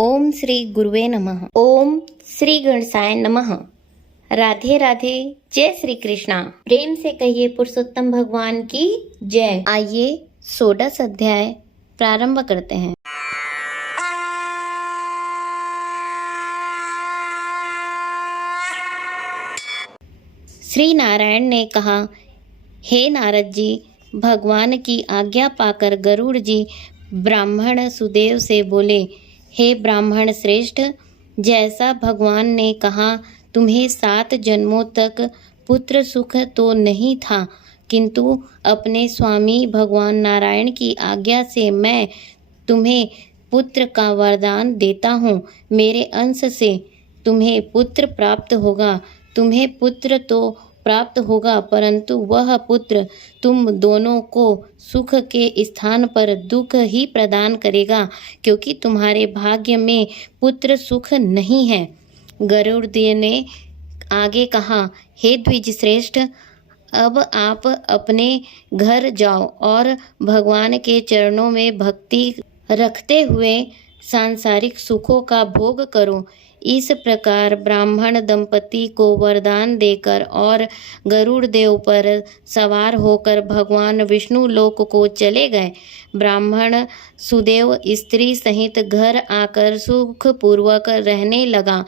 ओम श्री गुरुवे नमः। ओम श्री गणेशाय नमः। राधे राधे। जय श्री कृष्णा। प्रेम से कहिए पुरुषोत्तम भगवान की जय। आइए 16 अध्याय प्रारंभ करते हैं। श्री नारायण ने कहा, हे नारद जी, भगवान की आज्ञा पाकर गरुड़ जी ब्राह्मण सुदेव से बोले, हे ब्राह्मण श्रेष्ठ, जैसा भगवान ने कहा तुम्हें 7 जन्मों तक पुत्र सुख तो नहीं था, किंतु अपने स्वामी भगवान नारायण की आज्ञा से मैं तुम्हें पुत्र का वरदान देता हूँ। मेरे अंश से तुम्हें पुत्र प्राप्त होगा। तुम्हें पुत्र तो प्राप्त होगा, परंतु वह पुत्र तुम दोनों को सुख के स्थान पर दुख ही प्रदान करेगा, क्योंकि तुम्हारे भाग्य में पुत्र सुख नहीं है। गरुड़देव ने आगे कहा, हे द्विज श्रेष्ठ, अब आप अपने घर जाओ और भगवान के चरणों में भक्ति रखते हुए सांसारिक सुखों का भोग करो। इस प्रकार ब्राह्मण दंपति को वरदान देकर और गरुड़ देव पर सवार होकर भगवान विष्णु लोक को चले गए। ब्राह्मण सुदेव स्त्री सहित घर आकर सुखपूर्वक रहने लगा।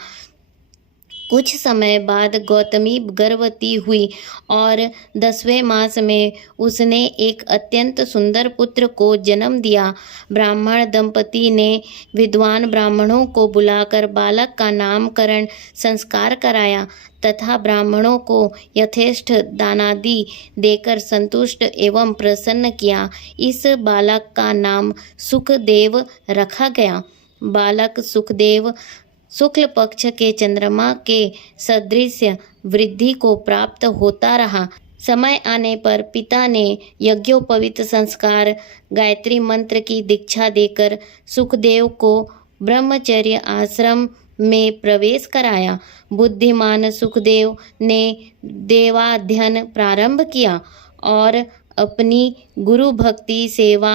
कुछ समय बाद गौतमी गर्भवती हुई और 10वें मास में उसने एक अत्यंत सुंदर पुत्र को जन्म दिया। ब्राह्मण दंपति ने विद्वान ब्राह्मणों को बुलाकर बालक का नामकरण संस्कार कराया तथा ब्राह्मणों को यथेष्ट दानादि देकर संतुष्ट एवं प्रसन्न किया। इस बालक का नाम सुखदेव रखा गया। बालक सुखदेव शुक्ल पक्ष के चंद्रमा के सदृश वृद्धि को प्राप्त होता रहा। समय आने पर पिता ने यज्ञोपवीत संस्कार गायत्री मंत्र की दीक्षा देकर सुखदेव को ब्रह्मचर्य आश्रम में प्रवेश कराया। बुद्धिमान सुखदेव ने देवाध्ययन प्रारंभ किया और अपनी गुरु भक्ति सेवा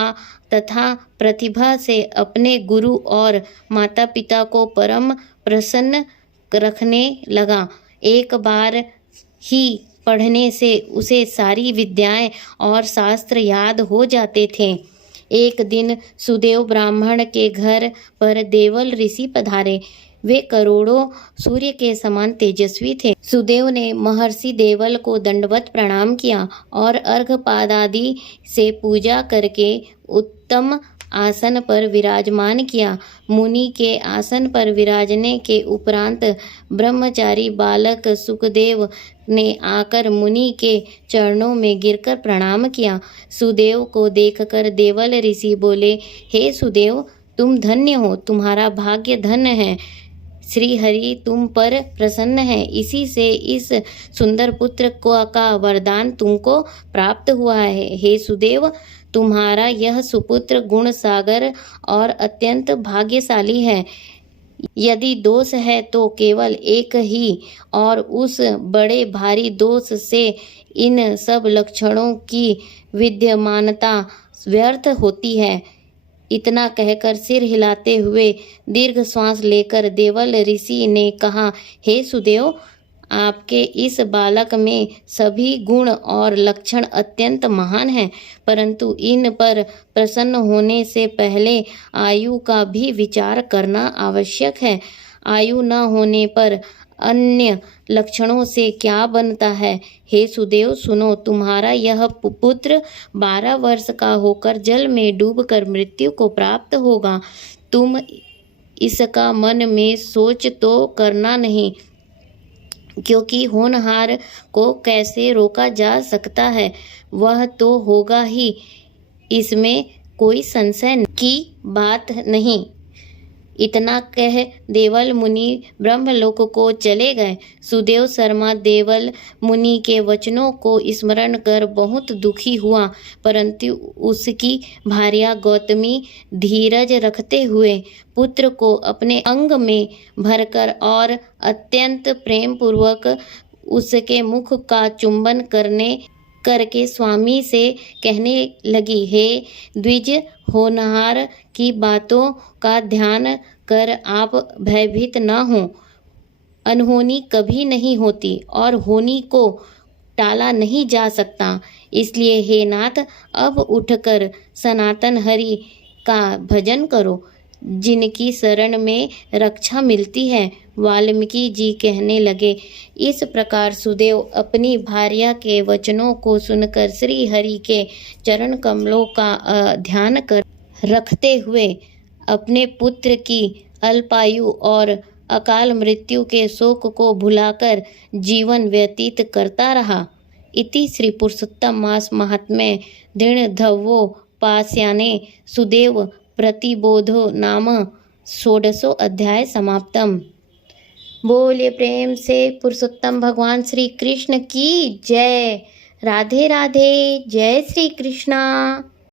तथा प्रतिभा से अपने गुरु और माता पिता को परम प्रसन्न रखने लगा। एक बार ही पढ़ने से उसे सारी विद्याएं और शास्त्र याद हो जाते थे। एक दिन सुदेव ब्राह्मण के घर पर देवल ऋषि पधारे। वे करोड़ों सूर्य के समान तेजस्वी थे। सुदेव ने महर्षि देवल को दंडवत प्रणाम किया और अर्घपाद आदि से पूजा करके उत्तम आसन पर विराजमान किया। मुनि के आसन पर विराजने के उपरांत ब्रह्मचारी बालक सुखदेव ने आकर मुनि के चरणों में गिरकर प्रणाम किया। सुदेव को देखकर देवल ऋषि बोले, हे सुदेव, तुम धन्य हो, तुम्हारा भाग्य धन्य है। श्री हरि तुम पर प्रसन्न है, इसी से इस सुंदर पुत्र का वरदान तुमको प्राप्त हुआ है। हे सुदेव, तुम्हारा यह सुपुत्र गुण सागर और अत्यंत भाग्यशाली है। यदि दोष है तो केवल एक ही, और उस बड़े भारी दोष से इन सब लक्षणों की विद्यमानता व्यर्थ होती है। इतना कहकर सिर हिलाते हुए दीर्घ श्वास लेकर देवल ऋषि ने कहा, हे सुदेव, आपके इस बालक में सभी गुण और लक्षण अत्यंत महान हैं, परंतु इन पर प्रसन्न होने से पहले आयु का भी विचार करना आवश्यक है। आयु न होने पर अन्य लक्षणों से क्या बनता है। हे सुदेव, सुनो, तुम्हारा यह पुत्र 12 वर्ष का होकर जल में डूबकर मृत्यु को प्राप्त होगा। तुम इसका मन में सोच तो करना नहीं, क्योंकि होनहार को कैसे रोका जा सकता है, वह तो होगा ही, इसमें कोई संशय की बात नहीं। इतना कह देवल मुनि ब्रह्मलोक को चले गए। सुदेव शर्मा देवल मुनि के वचनों को स्मरण कर बहुत दुखी हुआ, परंतु उसकी भार्या गौतमी धीरज रखते हुए पुत्र को अपने अंग में भरकर और अत्यंत प्रेम पूर्वक उसके मुख का चुंबन करके स्वामी से कहने लगी, हे द्विज, होनहार की बातों का ध्यान कर आप भयभीत न हो। अनहोनी कभी नहीं होती और होनी को टाला नहीं जा सकता। इसलिए हे नाथ, अब उठकर सनातन हरि का भजन करो, जिनकी शरण में रक्षा मिलती है। वाल्मीकि जी कहने लगे। इस प्रकार सुदेव अपनी भार्या के वचनों को सुनकर श्री हरि के चरण कमलों का ध्यान कर रखते हुए अपने पुत्र की अल्पायु और अकाल मृत्यु के शोक को भुलाकर जीवन व्यतीत करता रहा। इति श्री पुरुषोत्तम मास महात्म्ये दीनधवोपास्याने सुदेव प्रतिबोधो नाम षोडशो अध्याय समाप्तम। बोलिए प्रेम से पुरुषोत्तम भगवान श्री कृष्ण की जय। राधे राधे। जय श्री कृष्णा।